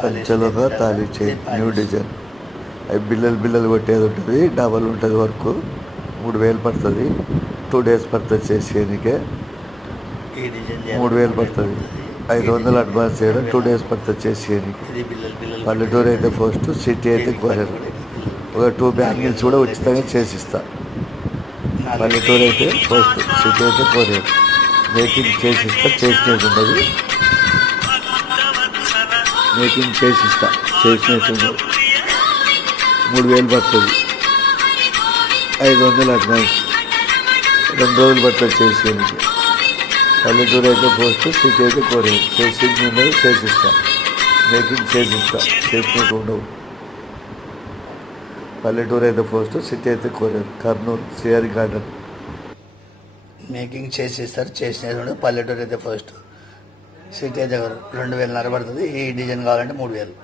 పంచలోహ thali chain new design. అవి బిల్లలు కొట్టేది ఉంటుంది, డబల్ ఉంటుంది వర్క్. 3000 పడుతుంది. 2 days పడుతుంది చేసేయడానికే. 3000 పడుతుంది. 500 అడ్వాన్స్ చేయడం, 2 days పడుతుంది చేసేయడానికి. పల్లెటూరు అయితే ఫస్ట్, సిటీ అయితే కొరియర్. ఒక 2 బ్యాంగిల్స్ కూడా ఉచితంగా చేసిస్తా. పల్లెటూరు అయితే ఫస్ట్, సిటీ అయితే కొరియర్. మేకింగ్ చేసిస్తా, చేసినట్టు ఉండదు. మేకింగ్ చేసిస్తా, చేసినట్టు ఉండదు. 3000 పడుతుంది. 500 అడ్వాన్స్. 2 రోజులు పడుతుంది చేసేయడానికి. పల్లెటూరు అయితే పోస్ట్, సిటీ అయితే కొరియర్. చేసింది ఉండదు, చేసిస్తా. మేకింగ్ చేసిస్తా, చేసినట్టు ఉండవు. పల్లెటూరు అయితే పోస్ట్, సిటీ అయితే courier. Kurnool CR garden. Making చేసిస్తారు, చేసినట్టు. పల్లెటూరు అయితే ఫస్ట్, సిటీ అయితే 2000 పడుతుంది. ఈ డిజైన్ కావాలంటే 3000.